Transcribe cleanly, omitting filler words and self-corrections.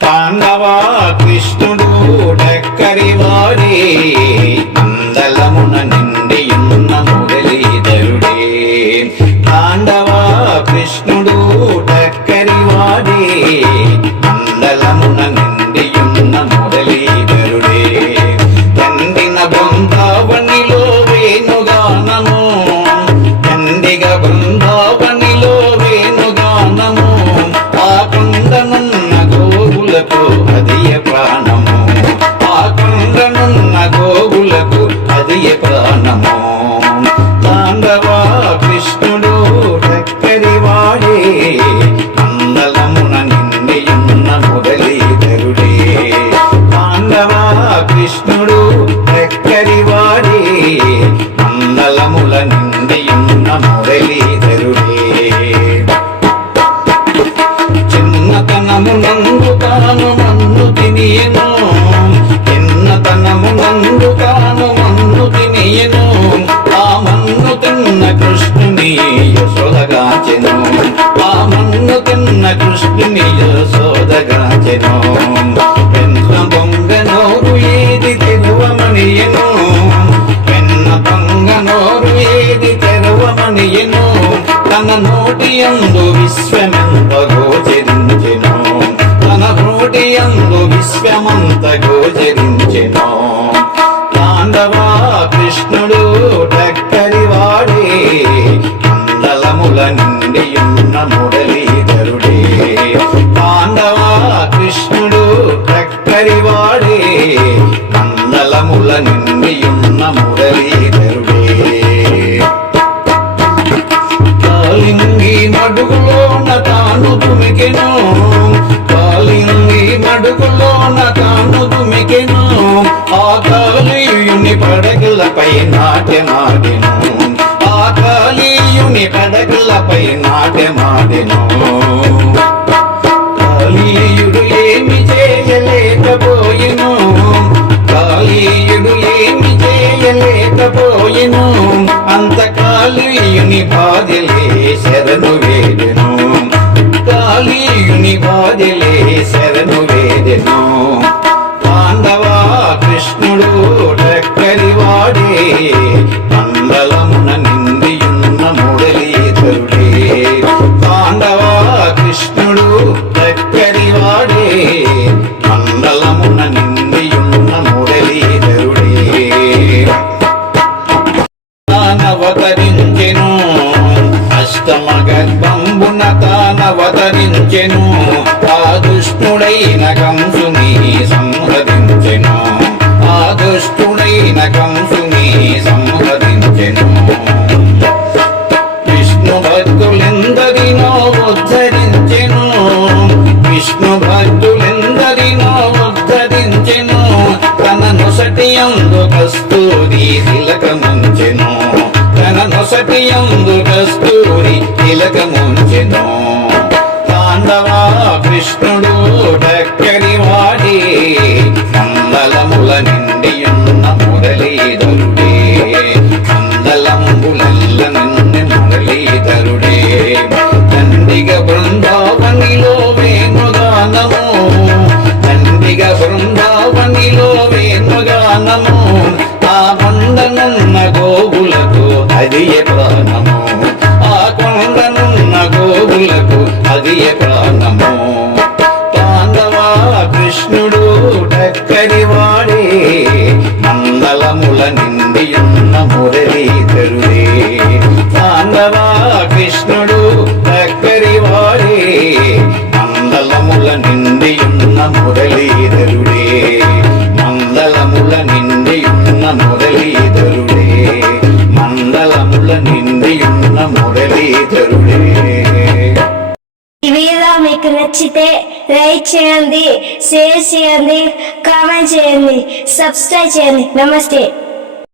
పాండవ కృష్ణుడు డక్కరివాడే మందలమున నిండియున్న మురళీధరుడే. పాండవ కృష్ణుడు డక్కరివాడే మందలమున నిండియున్న మురళీధరుడే. తండిన బృందావనిలో వేణుగానము, తండిగ బృందావనిలో వేణుగానము, ఆ కొండనున్న గోవులకు అదియ ప్రాణము, ఆ కొండనున్న గోవులకు అదియ ప్రాణము. తాండవ కృష్ణుడు డక్కరివాడే మందలమున నిండియున్న మురళీధరుడే. తాండవ కృష్ణుడు డక్కరివాడే మందలముల నిండియున్న మురళీధరుడే. చిన్నతనమునందు తాను మన్ను తినియెను, చిన్నతనమునందు తాను మన్ను తినియెను, ఆ మన్ను తిన్న కృష్ణుని యశోదగాచెను, ఆ మన్ను తిన్న కృష్ణుని యశోదగాచెను. వెన్న దొంగ నోరు ఏది తెరవమనియెను, వెన్న దొంగ నోరు ఏది తెరవమనియెను, తన నోటి యందు విశ్వమెంత గోచరించెను, తన నోటి యందు విశ్వమంత గోచరించెను. పాండవ కృష్ణుడు డక్కరివాడే మందలముల నిండియున్న మురళీధరుడే. పాండవ కృష్ణుడు డక్కరివాడే మందలముల నిండియున్న మురళీధరుడే. కాలింగి మడుగులోన తాను తుమికెను, కాలింగి మడుగులోన తాను తుమికెను, ఆ కాళీయుని పడగలపై నాట్యమాడెను, ఆ కాళీయుని పడగలపై నాట్యమాడెను. కాళీయుడు ఏమి చేయలేకపోయెను, కాళీయుడు ఏమి చేయలేకపోయెను, అంత కాళీయుని బాధలే శరణు వేదెను, కాళీయుని బాధలే శరణు వేదెను. పాండవ కృష్ణుడు డక్కరివాడే మందలమున నిండియున్న మురళీధరుడే. పాండవ కృష్ణుడు డక్కరివాడే మందలమున నిండియున్న మురళీధరుడే. తానవతరించెను అష్టమ గర్భంబున తానవతరించెను, ఆ దుష్టుడైన కంసుని సంహరించెను, ఆ దుష్టుడైన కంసుని సంహరించెను. విష్ణు భక్తులెందరినో ఉద్ధరించెను, విష్ణు భక్తులెందరినో ఉద్ధరించెను, తన నొసటి యందు కస్తూరి తిలకముంచెను, తన నొసటి యందు కస్తూరి తిలకముంచెను. పాండవ కృష్ణుడు డక్కరివాడే మందలముల నిండియున్న మురళీధరుడే. మందలంబులెల్ల నిండి మురళీధరుడే. తండిగ బృందావనిలో వేణుగానము, తండిగ బృందావనిలో వేణుగానము, ఆ కొండనున్న గోవులకు అదియ ప్రాణము, ఆ కొండనున్న గోవులకు అదియ ప్రాణము. పాండవ కృష్ణుడు డక్కరివాడే మందలముల నిండియున్న మురళీధరుడే. పాండవ కృష్ణుడు డక్కరివాడే మందలముల నిండియున్న మురళీధరుడే. మందలముల నిండియున్న మురళీధరుడే. మందలముల నిండియున్న మురళీధరుడే. ఈ వీడియో మీకు నచ్చితే లైక్ చేయండి, షేర్ చేయండి, కామెంట్ చేయండి, సబ్స్క్రైబ్ చేయండి. నమస్తే.